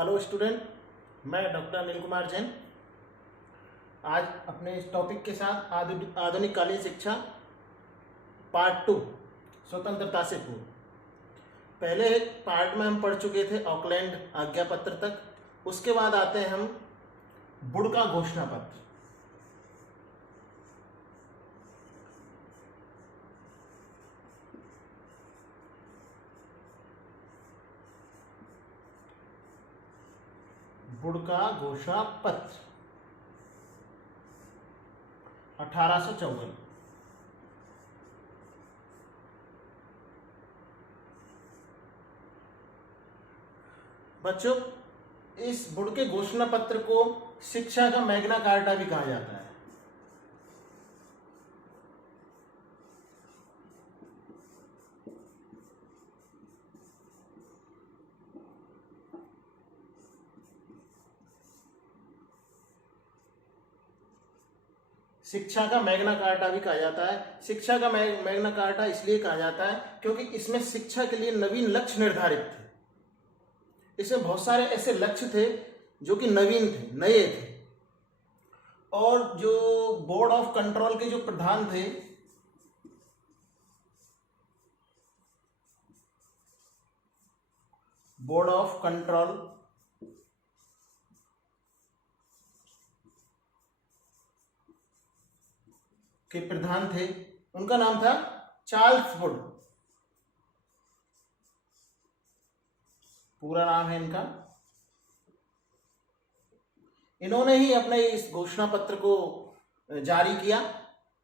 Hello student, मैं doctor Anil Kumar Jain आज अपने इस टॉपिक के साथ आधुनिक कालीन शिक्षा पार्ट 2 स्वतंत्रता से पूर्व। पहले एक पार्ट में हम पढ़ चुके थे ऑकलैंड आज्ञा पत्र तक। उसके बाद आते हैं हम वुडका घोषणा पत्र। वुडका घोषणा पत्र 1854। बच्चों, इस वुडके घोषणा पत्र को शिक्षा का मैग्ना कार्टा भी कहा जाता है। शिक्षा का मैग्ना कार्टा भी कहा जाता है। शिक्षा का मैग्ना कार्टा इसलिए कहा जाता है क्योंकि इसमें शिक्षा के लिए नवीन लक्ष्य निर्धारित थे। इसमें बहुत सारे ऐसे लक्ष्य थे जो कि नवीन थे, नए थे, और जो बोर्ड ऑफ कंट्रोल के जो प्रधान थे बोर्ड ऑफ कंट्रोल के प्रधान थे, उनका नाम था चार्ल्स वुड। पूरा नाम है इनका। इन्होंने ही अपने इस घोषणा पत्र को जारी किया।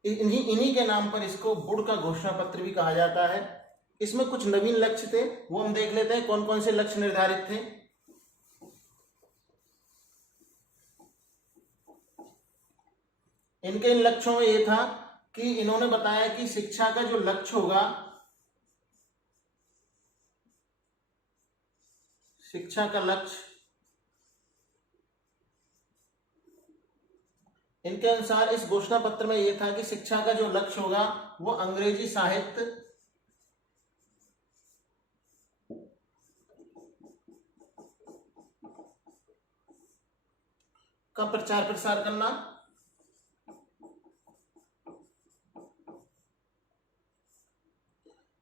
इन्हीं के नाम पर इसको वुड का घोषणा पत्र भी कहा जाता है। इसमें कुछ नवीन लक्ष्य थे, वो हम देख लेते हैं कौन कौन से लक्ष्य निर्धारित थे। इनके इन लक्ष्यों में यह था कि इन्होंने बताया कि शिक्षा का जो लक्ष्य होगा, शिक्षा का लक्ष्य इनके अनुसार इस घोषणा पत्र में यह था कि शिक्षा का जो लक्ष्य होगा वो अंग्रेजी साहित्य का प्रचार प्रसार करना,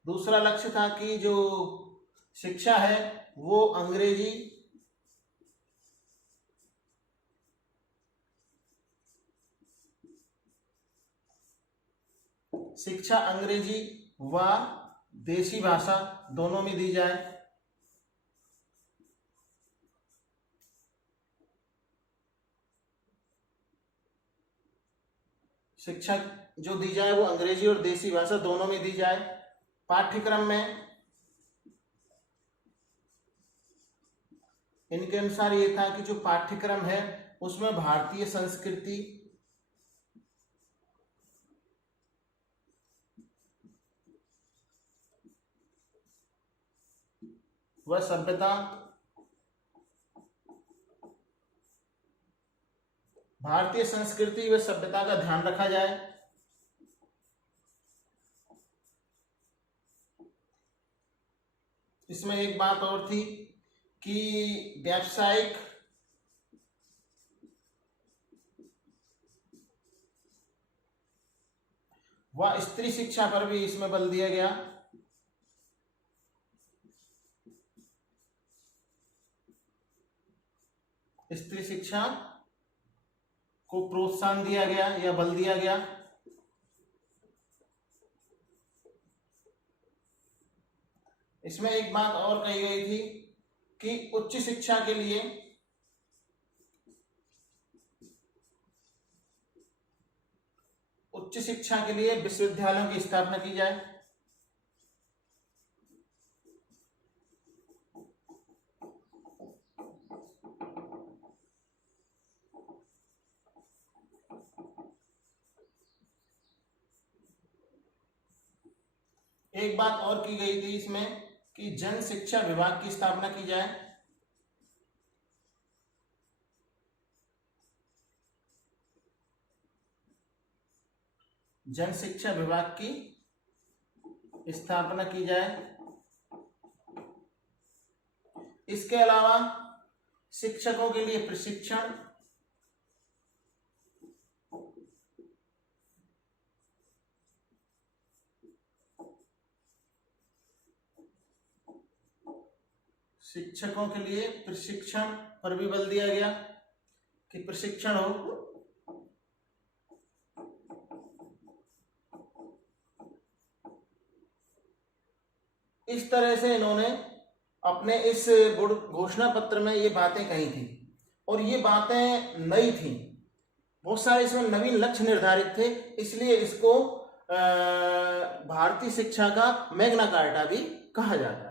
दूसरा लक्ष्य था कि जो शिक्षा है वो अंग्रेजी शिक्षा अंग्रेजी व देशी भाषा दोनों में दी जाए। शिक्षा जो दी जाए वो अंग्रेजी और देशी भाषा दोनों में दी जाए। पाठ्यक्रम में इनके अनुसार ये था कि जो पाठ्यक्रम है उसमें भारतीय संस्कृति व सभ्यता, भारतीय संस्कृति व सभ्यता का ध्यान रखा जाए। इसमें एक बात और थी कि व्यावसायिक व स्त्री शिक्षा पर भी इसमें बल दिया गया। स्त्री शिक्षा को प्रोत्साहन दिया गया या बल दिया गया। इसमें एक बात और कही गई थी कि उच्च शिक्षा के लिए विश्वविद्यालयों की स्थापना की जाए। एक बात और की गई थी इसमें कि जन शिक्षा विभाग की स्थापना की जाए। जन शिक्षा विभाग की स्थापना की जाए। इसके अलावा शिक्षकों के लिए प्रशिक्षण, शिक्षकों के लिए प्रशिक्षण पर भी बल दिया गया कि प्रशिक्षण हो। इस तरह से इन्होंने अपने इस घोषणा पत्र में ये बातें कही थी और ये बातें नई थी, बहुत सारे इसमें नवीन लक्ष्य निर्धारित थे, इसलिए इसको भारतीय शिक्षा का मैग्ना कार्टा भी कहा जाता है।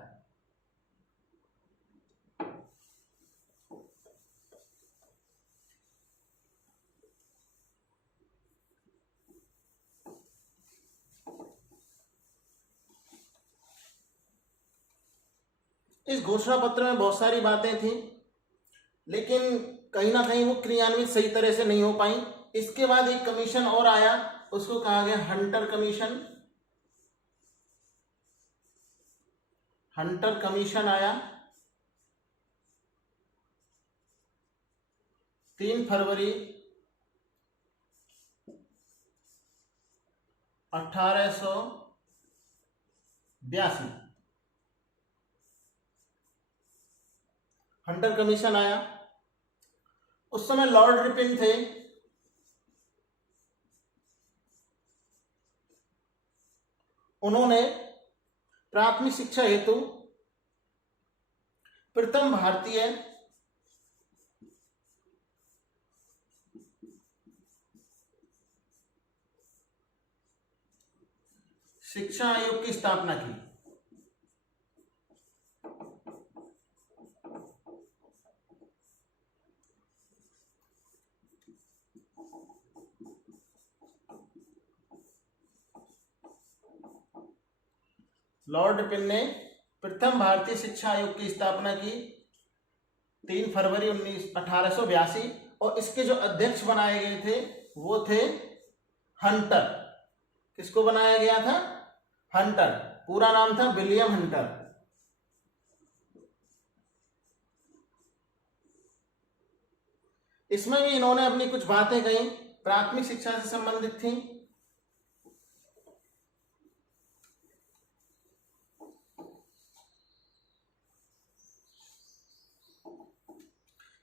इस घोषणा पत्र में बहुत सारी बातें थी, लेकिन कहीं ना कहीं वो क्रियान्वित सही तरह से नहीं हो पाई। इसके बाद एक कमीशन और आया, उसको कहा गया हंटर कमीशन। हंटर कमीशन आया 3 फरवरी 1882। हंटर कमीशन आया, उस समय लॉर्ड रिपिन थे। उन्होंने प्राथमिक शिक्षा हेतु प्रथम भारतीय शिक्षा आयोग की स्थापना की। लॉर्ड रिपिन ने प्रथम भारतीय शिक्षा आयोग की स्थापना की 3 फरवरी 1882 और इसके जो अध्यक्ष बनाए गए थे वो थे हंटर। किसको बनाया गया था? हंटर। पूरा नाम था विलियम हंटर। इसमें भी इन्होंने अपनी कुछ बातें कही, प्राथमिक शिक्षा से संबंधित थी।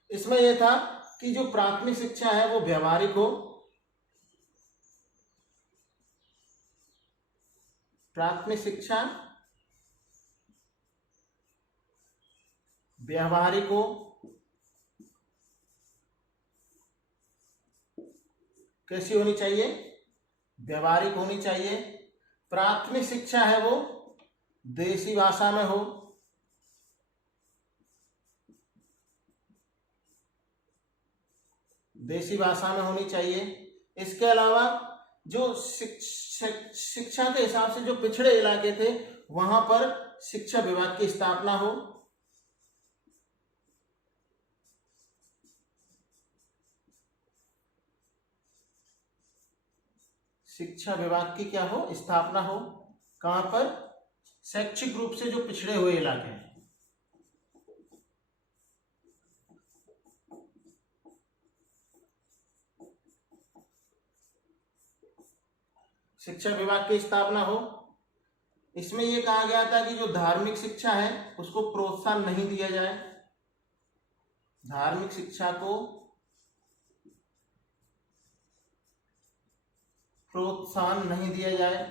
इसमें यह था कि जो प्राथमिक शिक्षा है वो व्यवहारिक हो। प्राथमिक शिक्षा व्यवहारिक हो। कैसी होनी चाहिए? व्यवहारिक होनी चाहिए। प्राथमिक शिक्षा है वो देसी भाषा में हो। देसी भाषा में होनी चाहिए। इसके अलावा जो शिक्षा के हिसाब से जो पिछड़े इलाके थे वहां पर शिक्षा विभाग की स्थापना हो। शिक्षा विभाग की क्या हो? स्थापना हो। कहां पर? शैक्षिक रूप से जो पिछड़े हुए इलाके हैं। शिक्षा विभाग की स्थापना हो। इसमें यह कहा गया था कि जो धार्मिक शिक्षा है उसको प्रोत्साहन नहीं दिया जाए। धार्मिक शिक्षा को प्रोत्साहन नहीं दिया जाए।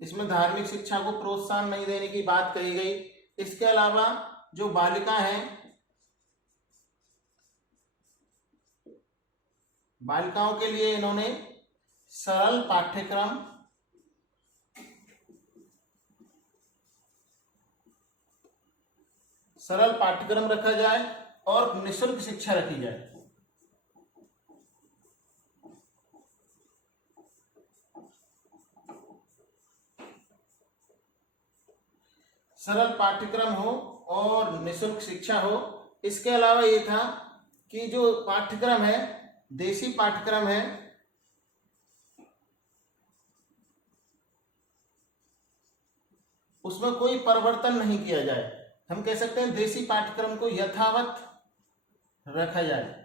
इसमें धार्मिक शिक्षा को प्रोत्साहन नहीं देने की बात कही गई। इसके अलावा जो बालिका है, बालिकाओं के लिए इन्होंने सरल पाठ्यक्रम रखा जाए और निःशुल्क शिक्षा रखी जाए। सरल पाठ्यक्रम हो और निःशुल्क शिक्षा हो। इसके अलावा ये था कि जो पाठ्यक्रम है, देसी पाठ्यक्रम है, उसमें कोई परिवर्तन नहीं किया जाए। हम कह सकते हैं देसी पाठ्यक्रम को यथावत रखा जाए।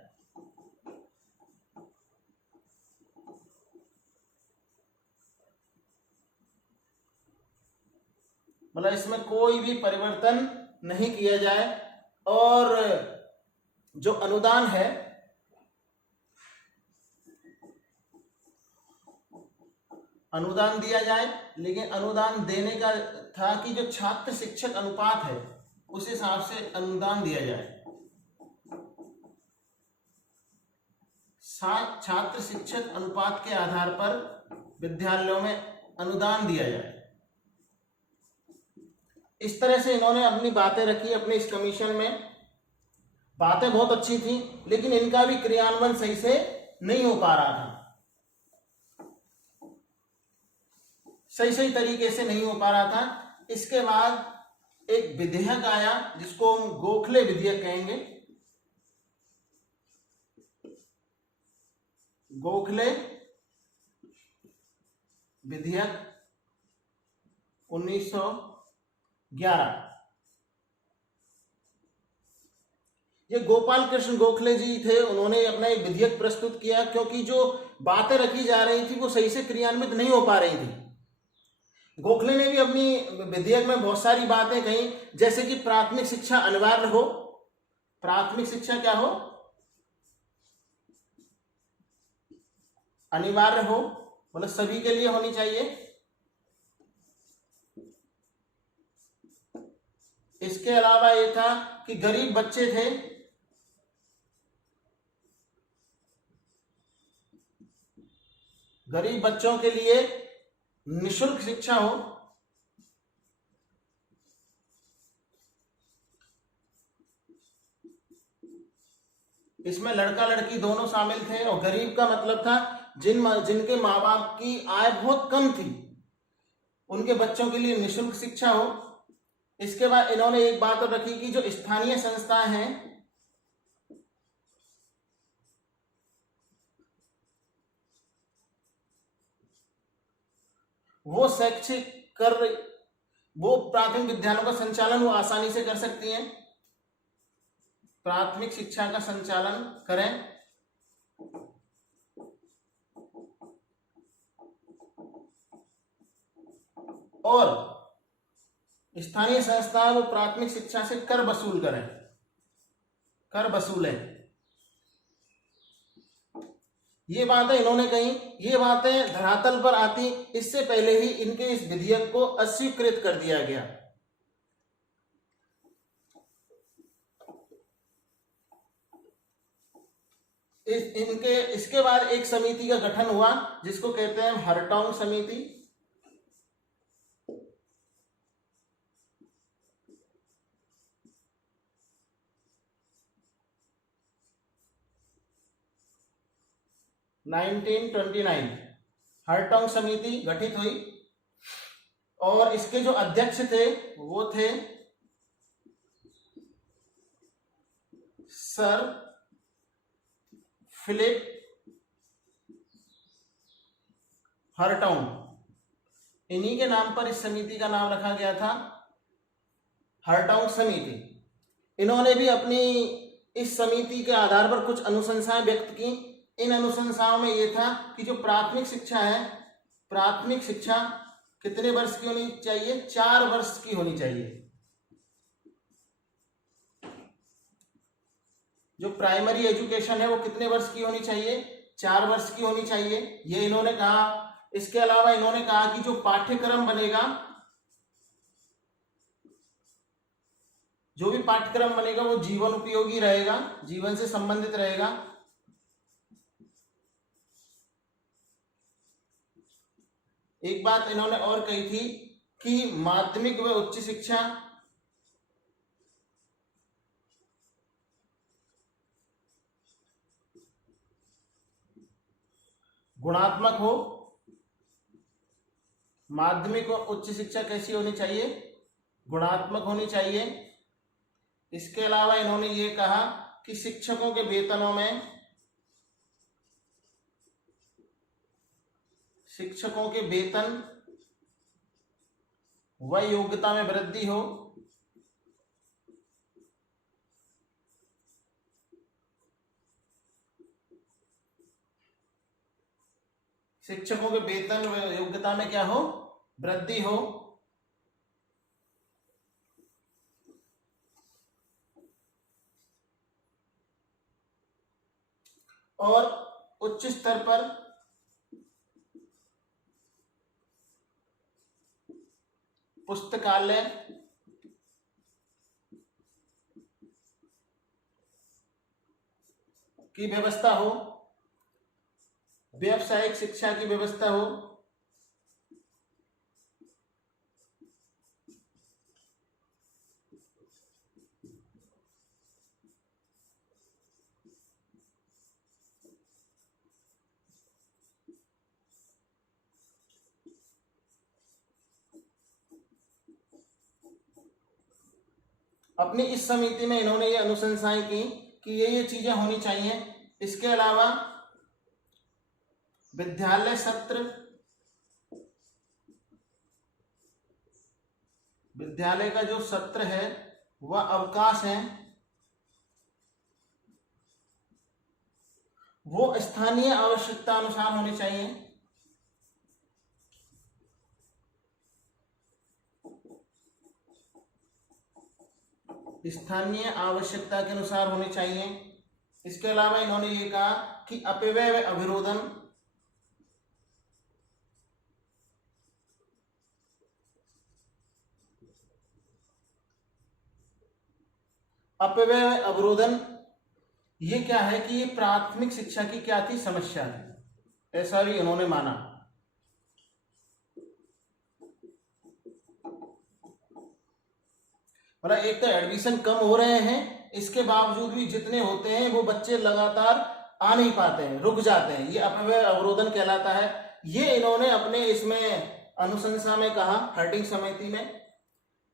मतलब इसमें कोई भी परिवर्तन नहीं किया जाए, और जो अनुदान है अनुदान दिया जाए, लेकिन अनुदान देने का था कि जो छात्र शिक्षक अनुपात है उस हिसाब से अनुदान दिया जाए। छात्र शिक्षक अनुपात के आधार पर विद्यालयों में अनुदान दिया जाए। इस तरह से इन्होंने अपनी बातें रखी अपने इस कमीशन में। बातें बहुत अच्छी थी, लेकिन इनका भी क्रियान्वयन सही से नहीं हो पा रहा था, सही तरीके से नहीं हो पा रहा था। इसके बाद एक विधेयक आया जिसको हम गोखले विधेयक कहेंगे। गोखले विधेयक 1911। ये गोपाल कृष्ण गोखले जी थे, उन्होंने अपना एक विधेयक प्रस्तुत किया, क्योंकि जो बातें रखी जा रही थी वो सही से क्रियान्वित नहीं हो पा रही थी। गोखले ने भी अपनी विधेयक में बहुत सारी बातें कही, जैसे कि प्राथमिक शिक्षा अनिवार्य हो। प्राथमिक शिक्षा क्या हो? अनिवार्य हो, मतलब सभी के लिए होनी चाहिए। इसके अलावा ये था कि गरीब बच्चे थे, गरीब बच्चों के लिए निःशुल्क शिक्षा हो। इसमें लड़का लड़की दोनों शामिल थे, और गरीब का मतलब था जिनके माँ बाप की आय बहुत कम थी, उनके बच्चों के लिए निःशुल्क शिक्षा हो। इसके बाद इन्होंने एक बात और रखी कि जो स्थानीय संस्थाएं हैं वो शैक्षिक कर वो प्राथमिक विद्यालयों का संचालन वो आसानी से कर सकती हैं, प्राथमिक शिक्षा का संचालन करें। और स्थानीय संस्थाएं वो प्राथमिक शिक्षा से कर वसूल करें, कर वसूलें। ये बातें इन्होंने कही। ये बातें धरातल पर आती इससे पहले ही इनके इस विधेयक को अस्वीकृत कर दिया गया। इसके बाद एक समिति का गठन हुआ जिसको कहते हैं हरटॉन्ग समिति। (1929) हरटॉन्ग समिति गठित हुई, और इसके जो अध्यक्ष थे वो थे सर फिलिप हरटॉन्ग। इन्हीं के नाम पर इस समिति का नाम रखा गया था, हरटॉन्ग समिति। इन्होंने भी अपनी इस समिति के आधार पर कुछ अनुशंसाएं व्यक्त की। इन अनुशंसाओं में यह था कि जो प्राथमिक शिक्षा है, प्राथमिक शिक्षा कितने वर्ष की होनी चाहिए? 4 वर्ष की होनी चाहिए। जो प्राइमरी एजुकेशन है वो कितने वर्ष की होनी चाहिए? 4 वर्ष की होनी चाहिए, ये इन्होंने कहा। इसके अलावा इन्होंने कहा कि जो पाठ्यक्रम बनेगा, जो भी पाठ्यक्रम बनेगा वो जीवन उपयोगी रहेगा, जीवन से संबंधित रहेगा। एक बात इन्होंने और कही थी कि माध्यमिक व उच्च शिक्षा गुणात्मक हो। माध्यमिक और उच्च शिक्षा कैसी होनी चाहिए? गुणात्मक होनी चाहिए। इसके अलावा इन्होंने ये कहा कि शिक्षकों के वेतनों में शिक्षकों के वेतन वह योग्यता में वृद्धि हो, शिक्षकों के वेतन व योग्यता में क्या हो, वृद्धि हो, और उच्च स्तर पर पुस्तकालय की व्यवस्था हो, व्यावसायिक शिक्षा की व्यवस्था हो, अपनी इस समिति में इन्होंने ये अनुशंसाएं की कि ये चीजें होनी चाहिए। इसके अलावा विद्यालय सत्र, विद्यालय का जो सत्र है वह अवकाश है वो स्थानीय आवश्यकता अनुसार होने चाहिए। स्थानीय आवश्यकता के अनुसार होने चाहिए। इसके अलावा इन्होंने ये कहा कि अपव्यय व अविरोधन, अपव्यय व अवरोधन ये क्या है कि ये प्राथमिक शिक्षा की क्या थी, समस्या है, ऐसा भी इन्होंने माना। मतलब एक तो एडमिशन कम हो रहे हैं, इसके बावजूद भी जितने होते हैं वो बच्चे लगातार आ नहीं पाते हैं, रुक जाते हैं, ये अपव्यय अवरोधन कहलाता है। ये इन्होंने अपने इसमें अनुशंसा में कहा, हर्टिंग समिति में।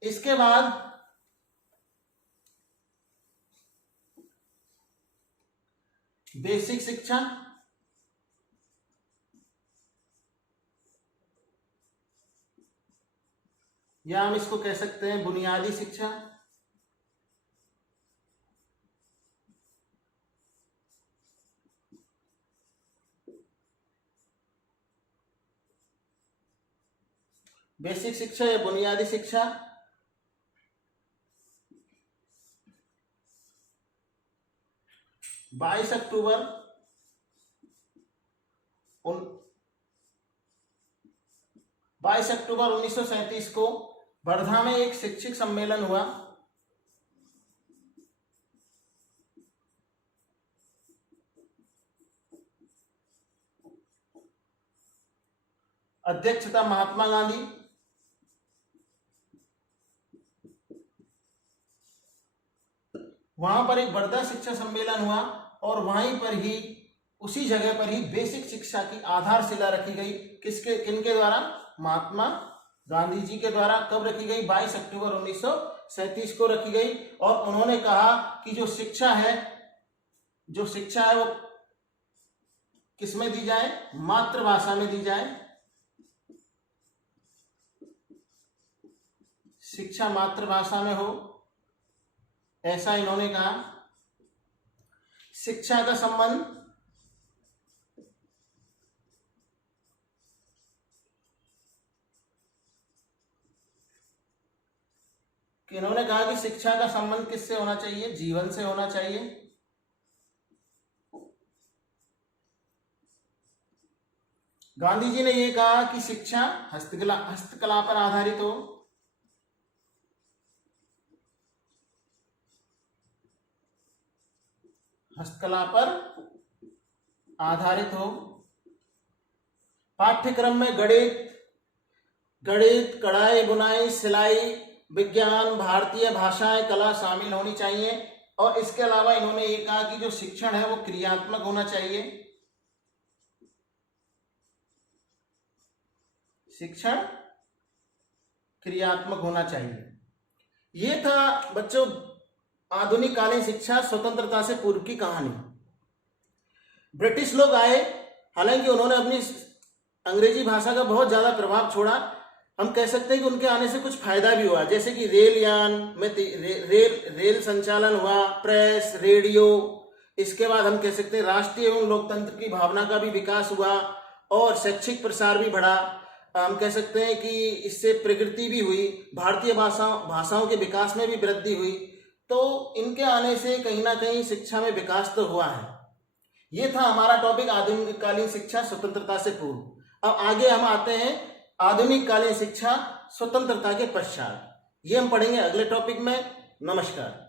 इसके बाद बेसिक शिक्षा, या हम इसको कह सकते हैं बुनियादी शिक्षा। बेसिक शिक्षा या बुनियादी शिक्षा 22 अक्टूबर 1937 को वर्धा में एक शिक्षक सम्मेलन हुआ। अध्यक्षता महात्मा गांधी। वहां पर एक वर्धा शिक्षा सम्मेलन हुआ और वहीं पर ही, उसी जगह पर ही बेसिक शिक्षा की आधारशिला रखी गई। किनके द्वारा? महात्मा गांधी जी के द्वारा। कब रखी गई? 22 अक्टूबर 1937 को रखी गई। और उन्होंने कहा कि जो शिक्षा है वो किसमें दी जाए? मातृभाषा में दी जाए। शिक्षा मातृभाषा में हो, ऐसा इन्होंने कहा। शिक्षा का संबंध इन्होंने कहा कि शिक्षा का संबंध किससे होना चाहिए? जीवन से होना चाहिए। गांधी जी ने यह कहा कि शिक्षा हस्तकला पर आधारित हो। हस्तकला पर आधारित हो। पाठ्यक्रम में गणित, कढ़ाई बुनाई, सिलाई, विज्ञान, भारतीय भाषाएं, कला शामिल होनी चाहिए। और इसके अलावा इन्होंने ये कहा कि जो शिक्षण है वो क्रियात्मक होना चाहिए। शिक्षण क्रियात्मक होना चाहिए। ये था बच्चों आधुनिक कालीन शिक्षा स्वतंत्रता से पूर्व की कहानी। ब्रिटिश लोग आए, हालांकि उन्होंने अपनी अंग्रेजी भाषा का बहुत ज्यादा प्रभाव छोड़ा। हम कह सकते हैं कि उनके आने से कुछ फायदा भी हुआ, जैसे कि रेल यान में रेल संचालन हुआ, प्रेस, रेडियो। इसके बाद हम कह सकते हैं राष्ट्रीय एवं लोकतंत्र की भावना का भी विकास हुआ और शैक्षिक प्रसार भी बढ़ा। हम कह सकते हैं कि इससे प्रगति भी हुई, भारतीय भाषाओं के विकास में भी वृद्धि हुई। तो इनके आने से कहीं ना कहीं शिक्षा में विकास तो हुआ है। ये था हमारा टॉपिक आधुनिक कालीन शिक्षा स्वतंत्रता से पूर्व। अब आगे हम आते हैं आधुनिक कालीन शिक्षा स्वतंत्रता के पश्चात। ये हम पढ़ेंगे अगले टॉपिक में। नमस्कार।